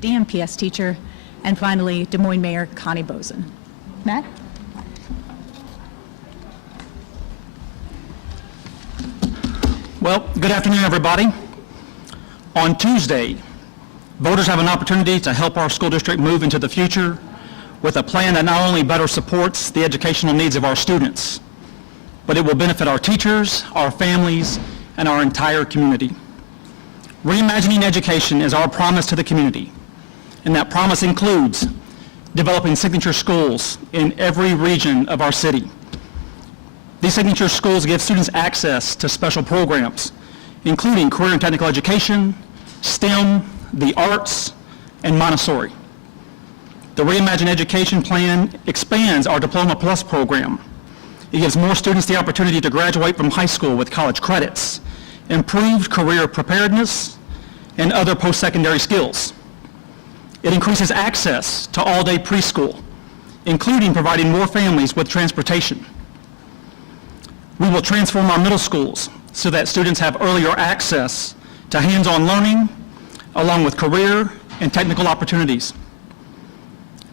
DMPS teacher, and finally, Des Moines Mayor Connie Boesen. Matt? Well, good afternoon, everybody. On Tuesday, voters have an opportunity to help our school district move into the future with a plan that not only better supports the educational needs of our students, but it will benefit our teachers, our families, and our entire community. Reimagining education is our promise to the community, and that promise includes developing signature schools in every region of our city. These signature schools give students access to special programs, including career and technical education, STEM, the arts, and Montessori. The Reimagine Education Plan expands our Diploma Plus program. It gives more students the opportunity to graduate from high school with college credits, improved career preparedness, and other post-secondary skills. It increases access to all-day preschool, including providing more families with transportation. We will transform our middle schools so that students have earlier access to hands-on learning, along with career and technical opportunities.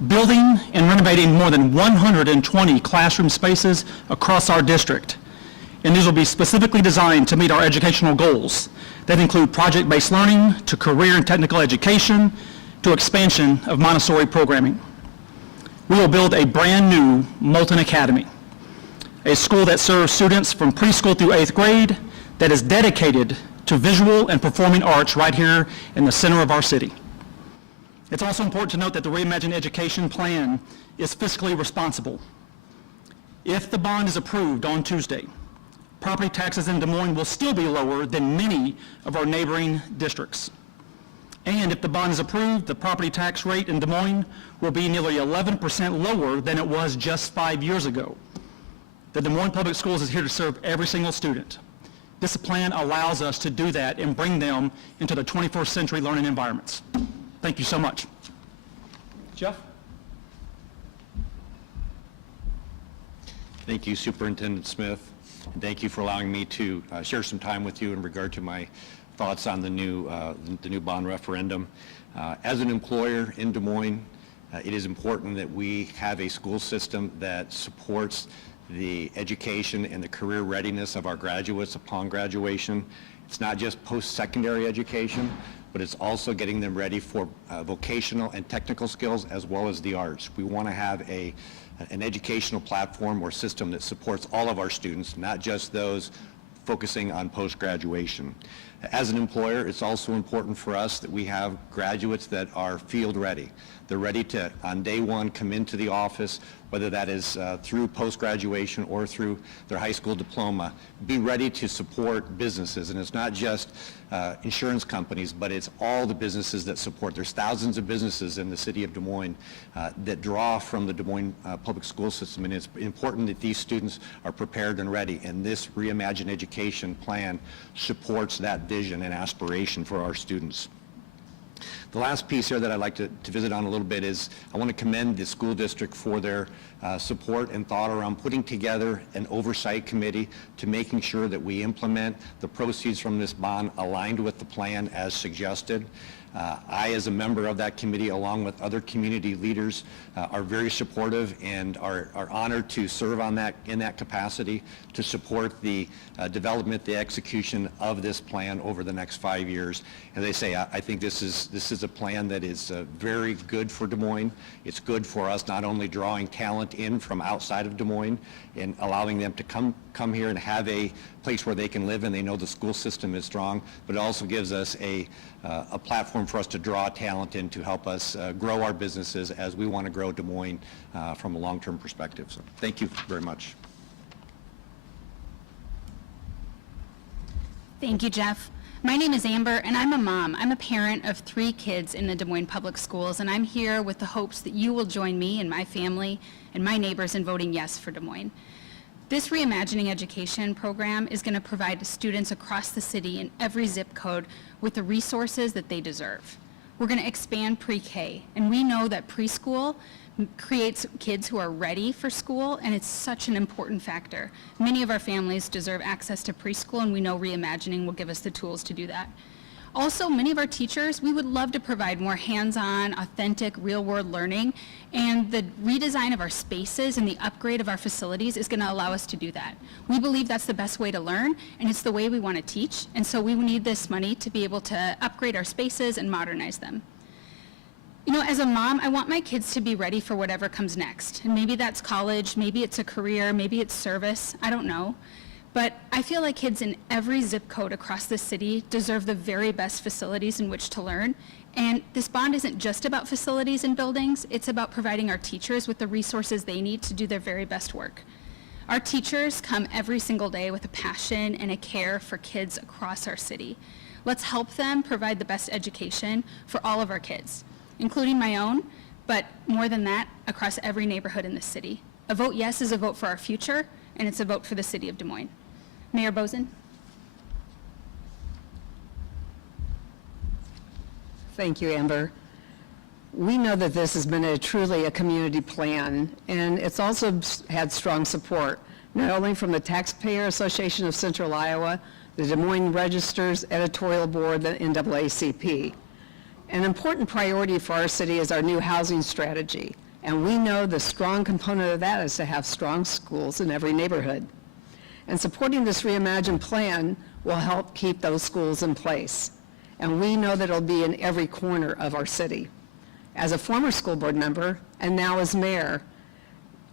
Building and renovating more than 120 classroom spaces across our district, and these will be specifically designed to meet our educational goals that include project-based learning to career and technical education to expansion of Montessori programming. We will build a brand new Moulton Academy, a school that serves students from preschool through 8th grade that is dedicated to visual and performing arts right here in the center of our city. It's also important to note that the Reimagine Education Plan is fiscally responsible. If the bond is approved on Tuesday, property taxes in Des Moines will still be lower than many of our neighboring districts. And if the bond is approved, the property tax rate in Des Moines will be nearly 11% lower than it was just 5 years ago. The Des Moines Public Schools is here to serve every single student, This plan allows us to do that and bring them into the 21st century learning environments. Thank you so much. Jeff? Thank you, Superintendent Smith, and thank you for allowing me to share some time with you in regard to my thoughts on the new bond referendum. As an employer in Des Moines, it is important that we have a school system that supports the education and the career readiness of our graduates upon graduation. It's not just post-secondary education, but it's also getting them ready for vocational and technical skills as well as the arts. We want to have an educational platform or system that supports all of our students, not just those focusing on post-graduation. As an employer, it's also important for us that we have graduates that are field ready. They're ready to, on day one, come into the office, whether that is through post-graduation or through their high school diploma, be ready to support businesses. And it's not just insurance companies, but it's all the businesses that support. There's thousands of businesses in the city of Des Moines that draw from the Des Moines public school system, and it's important that these students are prepared and ready. And this Reimagining Education plan supports that vision and aspiration for our students. The last piece here that I'd like to visit on a little bit is I want to commend the school district for their support and thought around putting together an oversight committee to making sure that we implement the proceeds from this bond aligned with the plan as suggested. I, as a member of that committee, along with other community leaders, are very supportive and are honored to serve on in that capacity to support the development, the execution of this plan over the next 5 years. As I say, I think this is a plan that is very good for Des Moines. It's good for us, not only drawing talent in from outside of Des Moines and allowing them to come here and have a place where they can live and they know the school system is strong, but it also gives us a platform for us to draw talent in to help us grow our businesses as we want to grow Des Moines from a long-term perspective. So thank you very much. Thank you, Jeff. My name is Amber, and I'm a mom. I'm a parent of 3 kids in the Des Moines Public Schools, and I'm here with the hopes that you will join me and my family and my neighbors in voting yes for Des Moines. This Reimagining Education program is going to provide students across the city in every zip code with the resources that they deserve. We're going to expand pre-K, and we know that preschool creates kids who are ready for school, and it's such an important factor. Many of our families deserve access to preschool, and we know Reimagining will give us the tools to do that. Also, many of our teachers, we would love to provide more hands-on, authentic, real-world learning, and the redesign of our spaces and the upgrade of our facilities is going to allow us to do that. We believe that's the best way to learn, and it's the way we want to teach, and so we need this money to be able to upgrade our spaces and modernize them. You know, as a mom, I want my kids to be ready for whatever comes next, and maybe that's college, maybe it's a career, maybe it's service, I don't know. But I feel like kids in every zip code across the city deserve the very best facilities in which to learn. And this bond isn't just about facilities and buildings, it's about providing our teachers with the resources they need to do their very best work. Our teachers come every single day with a passion and a care for kids across our city. Let's help them provide the best education for all of our kids, including my own, but more than that, across every neighborhood in the city. A vote yes is a vote for our future, and it's a vote for the city of Des Moines. Mayor Boesen. Thank you, Amber. We know that this has been truly a community plan, and it's also had strong support, not only from the Taxpayer Association of Central Iowa, the Des Moines Register's editorial board, the NAACP. An important priority for our city is our new housing strategy, and we know the strong component of that is to have strong schools in every neighborhood. And supporting this reimagined plan will help keep those schools in place. And we know that it'll be in every corner of our city. As a former school board member, and now as mayor,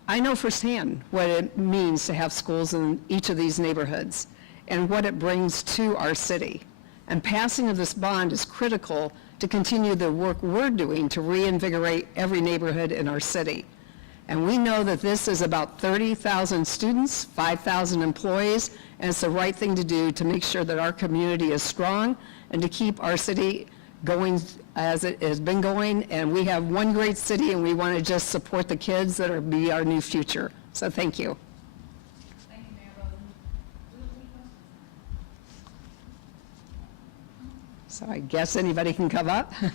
I know firsthand what it means to have schools in each of these neighborhoods and what it brings to our city. And passing of this bond is critical to continue the work we're doing to reinvigorate every neighborhood in our city. And we know that this is about 30,000 students, 5,000 employees, and it's the right thing to do to make sure that our community is strong and to keep our city going as it has been going. And we have one great city, and we want to just support the kids that will be our new future. So thank you. Thank you, Mayor Boesen. So I guess anybody can come up. Mr.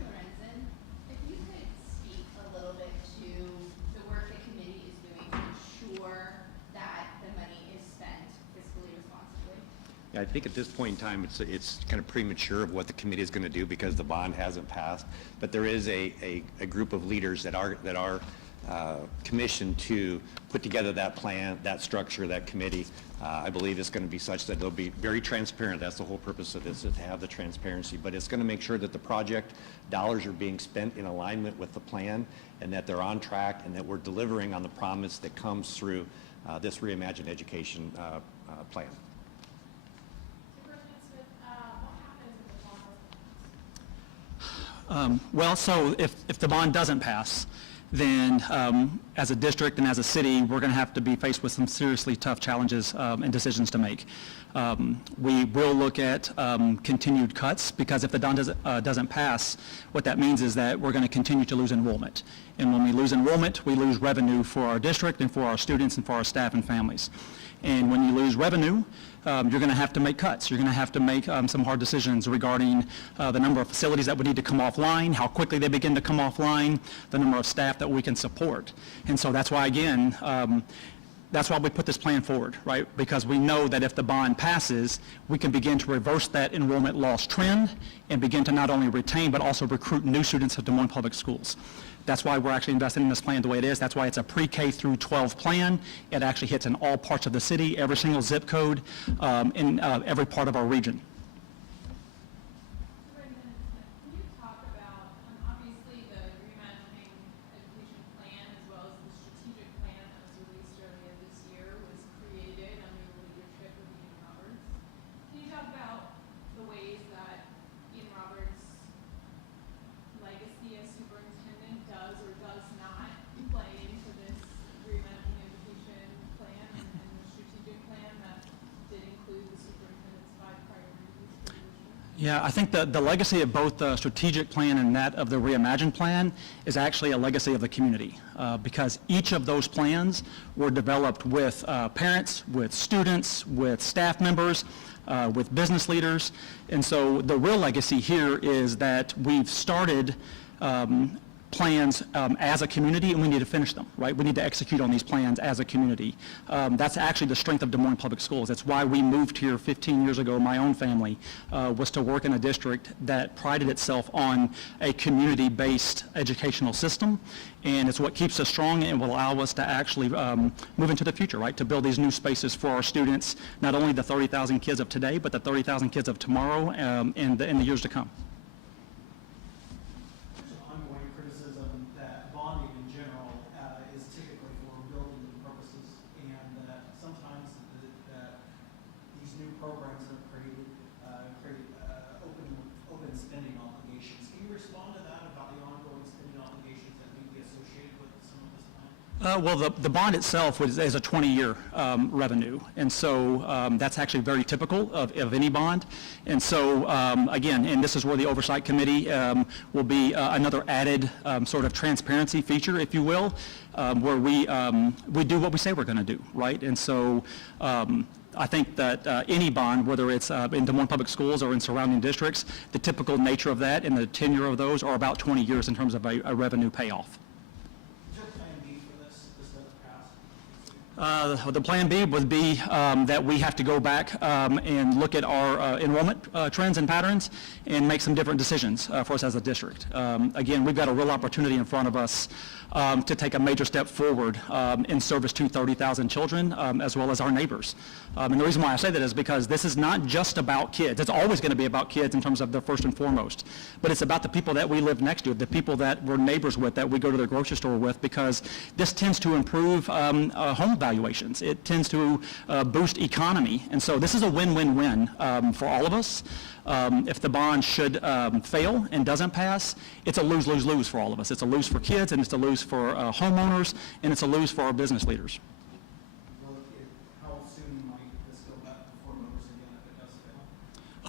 Lorenzen, if you could speak a little bit to the work the committee is doing to ensure that the money is spent fiscally responsibly. I think at this point in time, it's kind of premature of what the committee is going to do because the bond hasn't passed. But there is a group of leaders that are commissioned to put together that plan, that structure, that committee. I believe it's going to be such that they'll be very transparent. That's the whole purpose of this, is to have the transparency. But it's going to make sure that the project dollars are being spent in alignment with the plan and that they're on track and that we're delivering on the promise that comes through this Reimagining Education plan. Superintendent Smith, what happens if the bond Well, so if the bond doesn't pass, then as a district and as a city, we're going to have to be faced with some seriously tough challenges and decisions to make. We will look at continued cuts, because if the bond doesn't pass, what that means is that we're going to continue to lose enrollment. And when we lose enrollment, we lose revenue for our district and for our students and for our staff and families. And when you lose revenue, you're going to have to make cuts. You're going to have to make some hard decisions regarding the number of facilities that would need to come offline, how quickly they begin to come offline, the number of staff that we can support. And so that's why, again, that's why we put this plan forward, right? Because we know that if the bond passes, we can begin to reverse that enrollment loss trend and begin to not only retain but also recruit new students at Des Moines Public Schools. That's why we're actually investing in this plan the way it is. That's why it's a pre-K through 12 plan. It actually hits in all parts of the city, every single zip code, in every part of our region. Superintendent Smith, can you talk about, obviously the Reimagining Education plan as well as the strategic plan that was released earlier this year was created under the leadership of Ian Roberts. Can you talk about the ways that Ian Roberts' legacy as superintendent does or does not play into this Reimagining Education plan and the strategic plan that did include the superintendent's 5 priorities for the district? Yeah, I think the legacy of both the strategic plan and that of the Reimagine plan is actually a legacy of the community, because each of those plans were developed with parents, with students, with staff members, with business leaders. And so the real legacy here is that we've started plans as a community, and we need to finish them, right? We need to execute on these plans as a community. That's actually the strength of Des Moines Public Schools. That's why we moved here 15 years ago. My own family was to work in a district that prided itself on a community-based educational system, and it's what keeps us strong and will allow us to actually move into the future, right? To build these new spaces for our students, not only the 30,000 kids of today, but the 30,000 kids of tomorrow and in the years to come. Ongoing criticism that bonding in general is typically for building purposes, and that sometimes that these new programs that are create open spending obligations. Can you respond to that about the ongoing spending obligations that may be associated with some of this plan? Well, the bond itself is a 20-year revenue, and so that's actually very typical of any bond. And so, again, and this is where the Oversight Committee will be another added sort of transparency feature, if you will, where we do what we say we're going to do, right? And so I think that any bond, whether it's in Des Moines Public Schools or in surrounding districts, the typical nature of that and the tenure of those are about 20 years in terms of a revenue payoff. The plan B would be that we have to go back and look at our enrollment trends and patterns and make some different decisions for us as a district. Again, we've got a real opportunity in front of us to take a major step forward in service to 30,000 children as well as our neighbors. And the reason why I say that is because this is not just about kids. It's always going to be about kids in terms of the first and foremost. But it's about the people that we live next to, the people that we're neighbors with, that we go to the grocery store with, because this tends to improve home valuations. It tends to boost economy. And so this is a win-win-win for all of us. If the bond should fail and doesn't pass, it's a lose-lose-lose for all of us. It's a lose for kids, and it's a lose for homeowners, and it's a lose for our business leaders. How soon might this go back before voters again if it does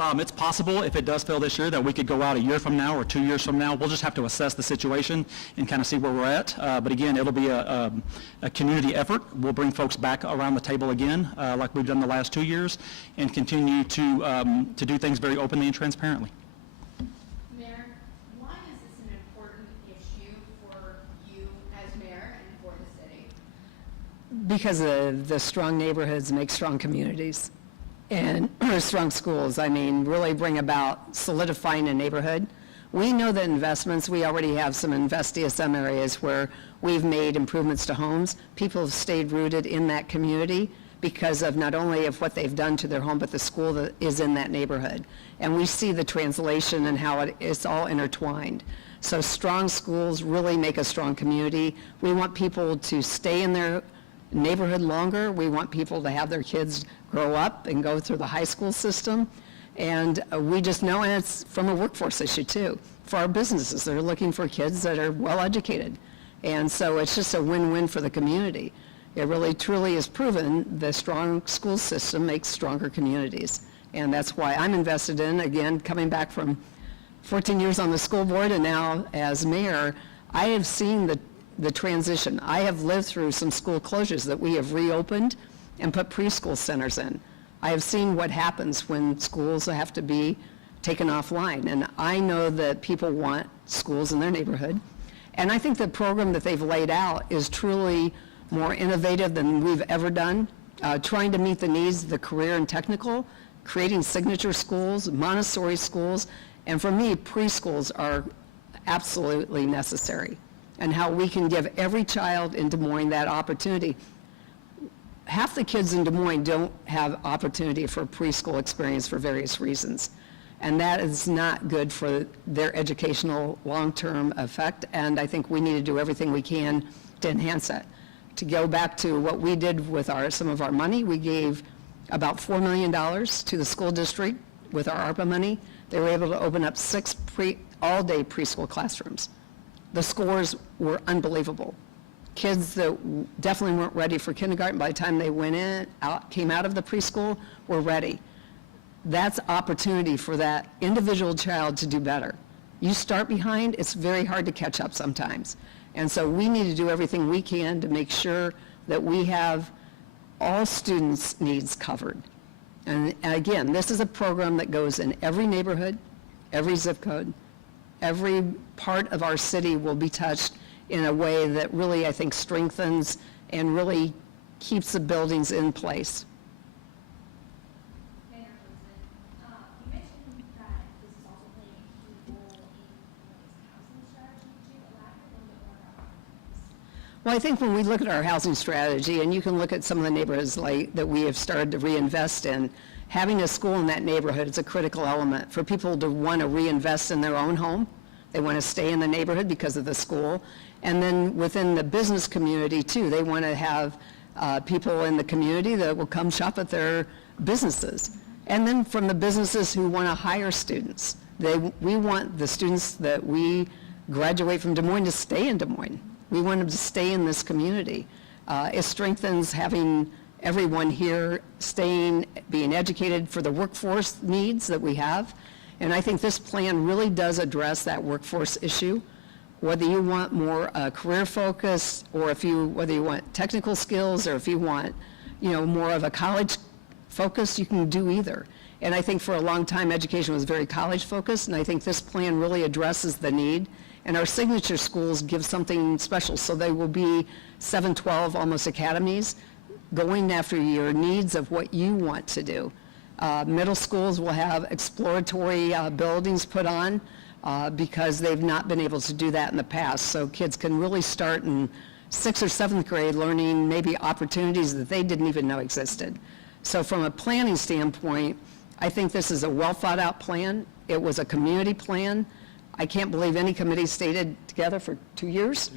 It's possible, if it does fail this year, that we could go out a year from now or 2 years from now. We'll just have to assess the situation and kind of see where we're at. But again, it'll be a community effort. We'll bring folks back around the table again, like we've done the last 2 years, and continue to do things very openly and transparently. Mayor, why is this an important issue for you as mayor and for the city? Because the strong neighborhoods make strong communities and strong schools. I mean, really bring about solidifying a neighborhood. We know that investments, we already have some Invest DSM areas where we've made improvements to homes. People have stayed rooted in that community because of not only of what they've done to their home, but the school that is in that neighborhood. And we see the translation and how it's all intertwined. So strong schools really make a strong community. We want people to stay in their neighborhood longer. We want people to have their kids grow up and go through the high school system. And we just know, and it's from a workforce issue too, for our businesses. They're looking for kids that are well-educated. And so it's just a win-win for the community. It really, truly is proven the strong school system makes stronger communities. And that's why I'm invested in, again, coming back from 14 years on the school board and now as mayor, I have seen the transition. I have lived through some school closures that we have reopened and put preschool centers in. I have seen what happens when schools have to be taken offline, and I know that people want schools in their neighborhood. And I think the program that they've laid out is truly more innovative than we've ever done, trying to meet the needs of the career and technical, creating signature schools, Montessori schools, and for me, preschools are absolutely necessary, and how we can give every child in Des Moines that opportunity. Half the kids in Des Moines don't have opportunity for a preschool experience for various reasons. And that is not good for their educational long-term effect. And I think we need to do everything we can to enhance that. To go back to what we did with some of our money, we gave about $4 million to the school district with our ARPA money. They were able to open up 6 all-day preschool classrooms. The scores were unbelievable. Kids that definitely weren't ready for kindergarten, by the time they came out of the preschool, were ready. That's opportunity for that individual child to do better. You start behind, it's very hard to catch up sometimes. And so we need to do everything we can to make sure that we have all students' needs covered. And again, this is a program that goes in every neighborhood, every zip code, every part of our city will be touched in a way that really, I think, strengthens and really keeps the buildings in place. Mayor Boesen, you mentioned that this is also playing a key role in housing strategy. Could you elaborate a little bit more about this? Well, I think when we look at our housing strategy, and you can look at some of the neighborhoods that we have started to reinvest in, having a school in that neighborhood is a critical element for people to want to reinvest in their own home. They want to stay in the neighborhood because of the school. And then within the business community too, they want to have people in the community that will come shop at their businesses. And then from the businesses who want to hire students, we want the students that we graduate from Des Moines to stay in Des Moines. We want them to stay in this community. It strengthens having everyone here staying, being educated for the workforce needs that we have. And I think this plan really does address that workforce issue. Whether you want more career focus, or whether you want technical skills, or if you want, more of a college focus, you can do either. And I think for a long time, education was very college focused, and I think this plan really addresses the need. And our signature schools give something special, so they will be 7-12 almost academies, going after your needs of what you want to do. Middle schools will have exploratory buildings put on because they've not been able to do that in the past. So kids can really start in 6th or 7th grade learning maybe opportunities that they didn't even know existed. So from a planning standpoint, I think this is a well thought out plan. It was a community plan. I can't believe any committee stayed together for 2 years.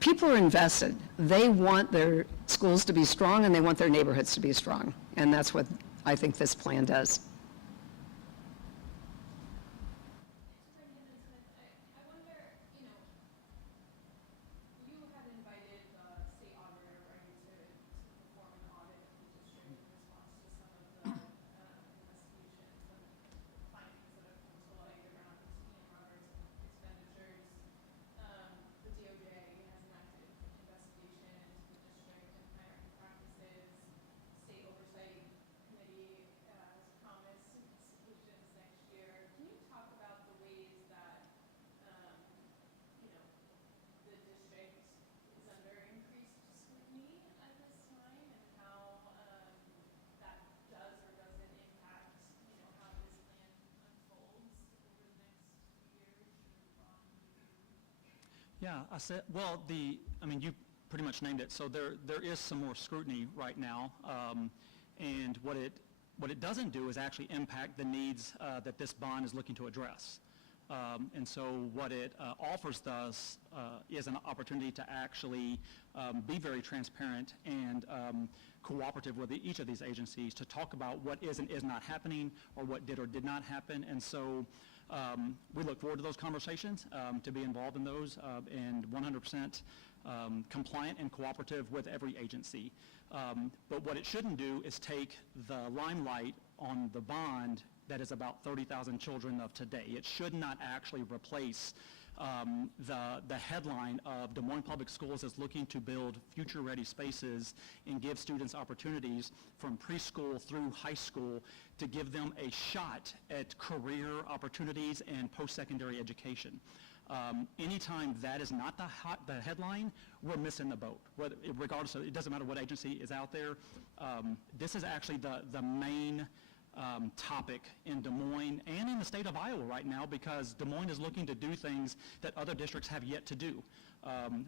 People are invested. They want their schools to be strong, and they want their neighborhoods to be strong. And that's what I think this plan does. Superintendent Smith, I wonder, you had invited the state auditor, right, to perform an audit of the district in response to some of the investigations. And Yeah, I said, well, I mean, you pretty much named it. So there is some more scrutiny right now. And what it doesn't do is actually impact the needs that this bond is looking to address. And so what it offers us is an opportunity to actually be very transparent and cooperative with each of these agencies to talk about what is and is not happening, or what did or did not happen. And so we look forward to those conversations, to be involved in those, and 100% compliant and cooperative with every agency. But what it shouldn't do is take the limelight on the bond that is about 30,000 children of today. It should not actually replace the headline of Des Moines Public Schools is looking to build future-ready spaces and give students opportunities from preschool through high school to give them a shot at career opportunities and post-secondary education. Anytime that is not the headline, we're missing the boat. Regardless of, it doesn't matter what agency is out there. This is actually the main topic in Des Moines and in the state of Iowa right now, because Des Moines is looking to do things that other districts have yet to do.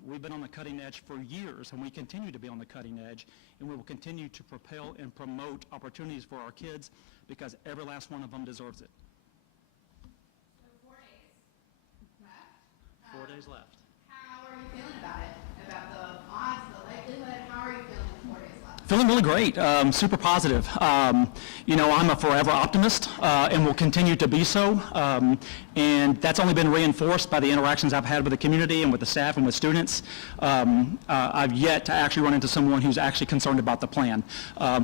We've been on the cutting edge for years, and we continue to be on the cutting edge, and we will continue to propel and promote opportunities for our kids, because every last one of them deserves it. So 4 days left. 4 days left. How are you feeling about it? About the odds, the likelihood? How are you feeling with 4 days left? Feeling really great, super positive. You know, I'm a forever optimist, and will continue to be so. And that's only been reinforced by the interactions I've had with the community and with the staff and with students. I've yet to actually run into someone who's actually concerned about the plan.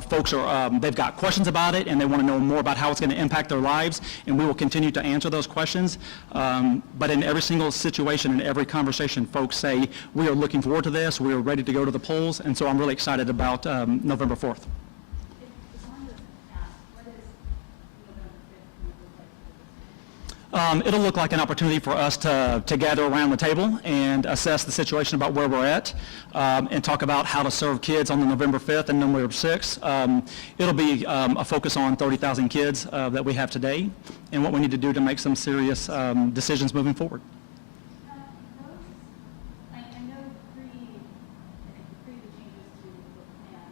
Folks they've got questions about it, and they want to know more about how it's going to impact their lives, and we will continue to answer those questions. But in every single situation, in every conversation, folks say, we are looking forward to this, we are ready to go to the polls, and so I'm really excited about November 4th. As long as asked, what is November 5th going to look like? It'll look like an opportunity for us to gather around the table and assess the situation about where we're at, and talk about how to serve kids on the November 5th and November 6th. It'll be a focus on 30,000 kids that we have today, and what we need to do to make some serious decisions moving forward. I know pre the changes to the plan,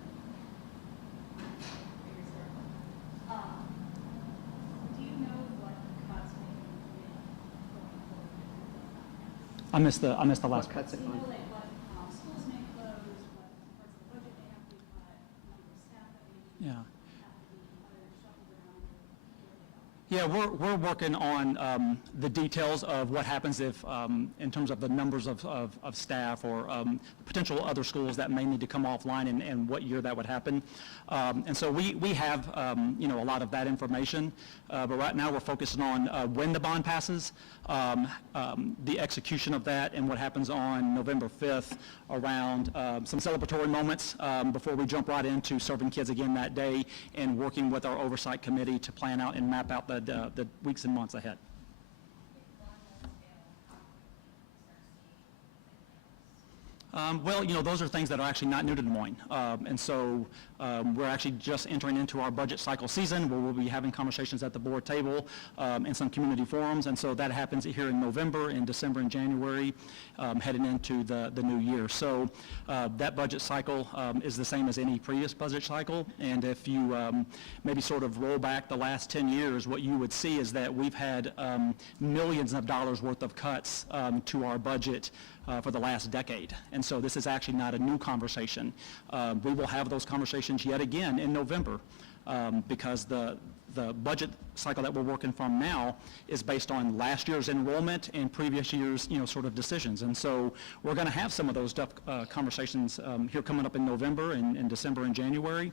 do you know what cuts may be going forward? I missed the last part. Cuts Do it you know on. like what schools may close, what parts of the budget may have to be cut, number of staff that may be, Yeah. have to be either shuffled around or where they go? Yeah, we're working on the details of what happens if, in terms of the numbers of staff, or potential other schools that may need to come offline, and what year that would happen. And so we have, you know, a lot of that information, but right now we're focusing on when the bond passes, the execution of that, and what happens on November 5th around some celebratory moments before we jump right into serving kids again that day, and working with our oversight committee to plan out and map out the weeks and months ahead. Well, you know, those are things that are actually not new to Des Moines. And so we're actually just entering into our budget cycle season, where we'll be having conversations at the board table and some community forums. And so that happens here in November, in December, and January, heading into the new year. So that budget cycle is the same as any previous budget cycle. And if you maybe sort of roll back the last 10 years, what you would see is that we've had millions of dollars worth of cuts to our budget for the last decade. And so this is actually not a new conversation. We will have those conversations yet again in November, because the budget cycle that we're working from now is based on last year's enrollment and previous year's, you know, sort of decisions. And so we're going to have some of those conversations here coming up in November and in December and January.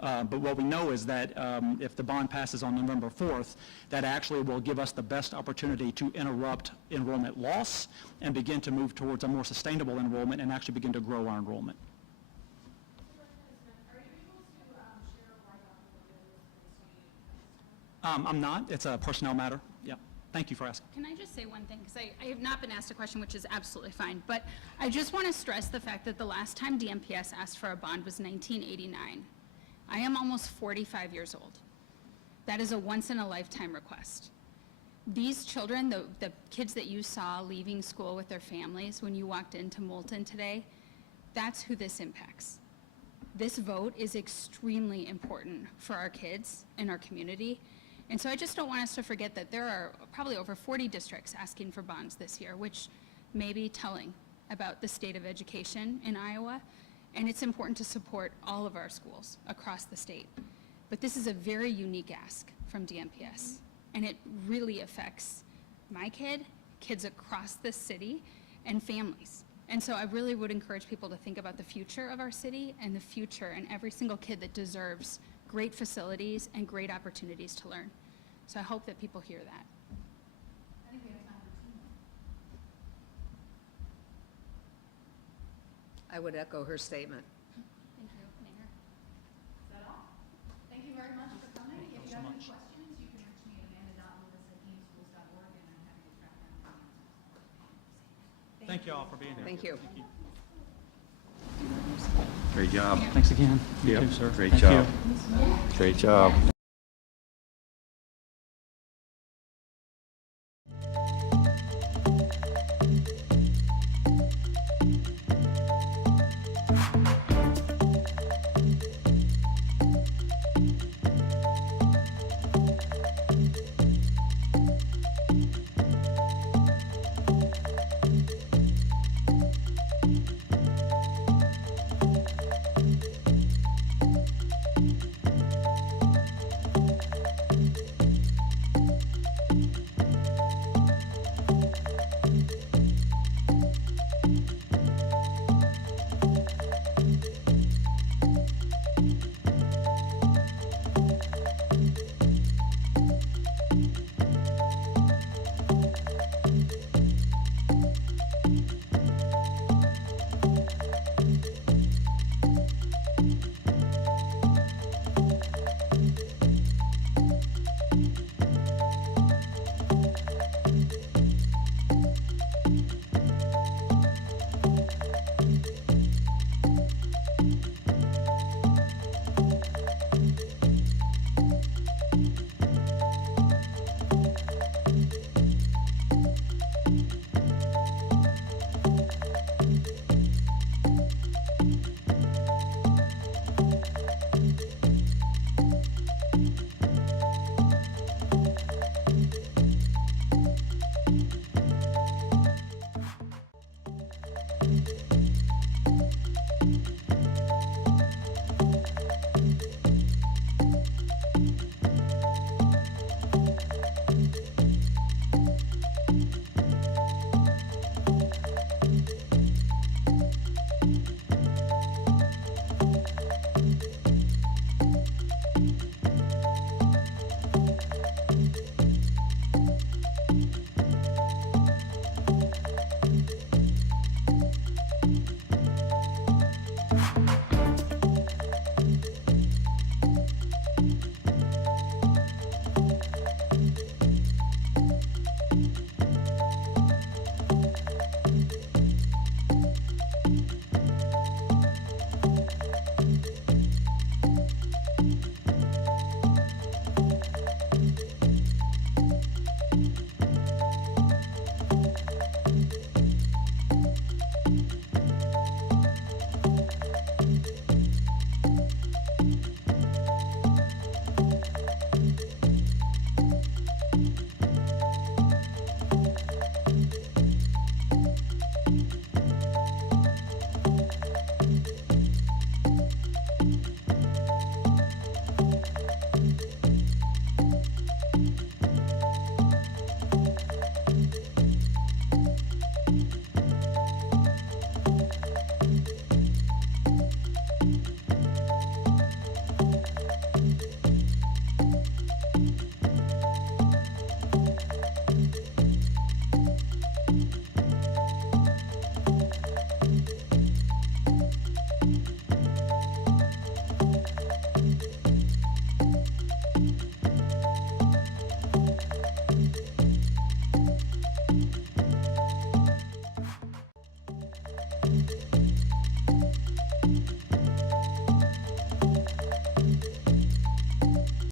But what we know is that if the bond passes on November 4th, that actually will give us the best opportunity to interrupt enrollment loss and begin to move towards a more sustainable enrollment and actually begin to grow our enrollment. Are you able to share a write-off of the I'm not. It's a personnel matter. Yeah. Thank you for asking. Can I just say one thing? Because I have not been asked a question, which is absolutely fine. But I just want to stress the fact that the last time DMPS asked for a bond was 1989. I am almost 45 years old. That is a once-in-a-lifetime request. These children, the kids that you saw leaving school with their families when you walked into Moulton today, that's who this impacts. This vote is extremely important for our kids and our community. And so I just don't want us to forget that there are probably over 40 districts asking for bonds this year, which may be telling about the state of education in Iowa. And it's important to support all of our schools across the state. But this is a very unique ask from DMPS. And it really affects my kid, kids across the city, and families. And so I really would encourage people to think about the future of our city and the future and every single kid that deserves great facilities and great opportunities to learn. So I hope that people hear that. I think we have time for 2 more. I would echo her statement. Thank you, Mayor. Is that all? Thank you very much for coming. If you have any questions, you can reach me at amanda.lewis@deanschools.org, and I'm happy to track down the answers. Thank you all for being here. Thank you. Great job. Thanks again. You Yep. too, sir. Great Thank job. you. Great job.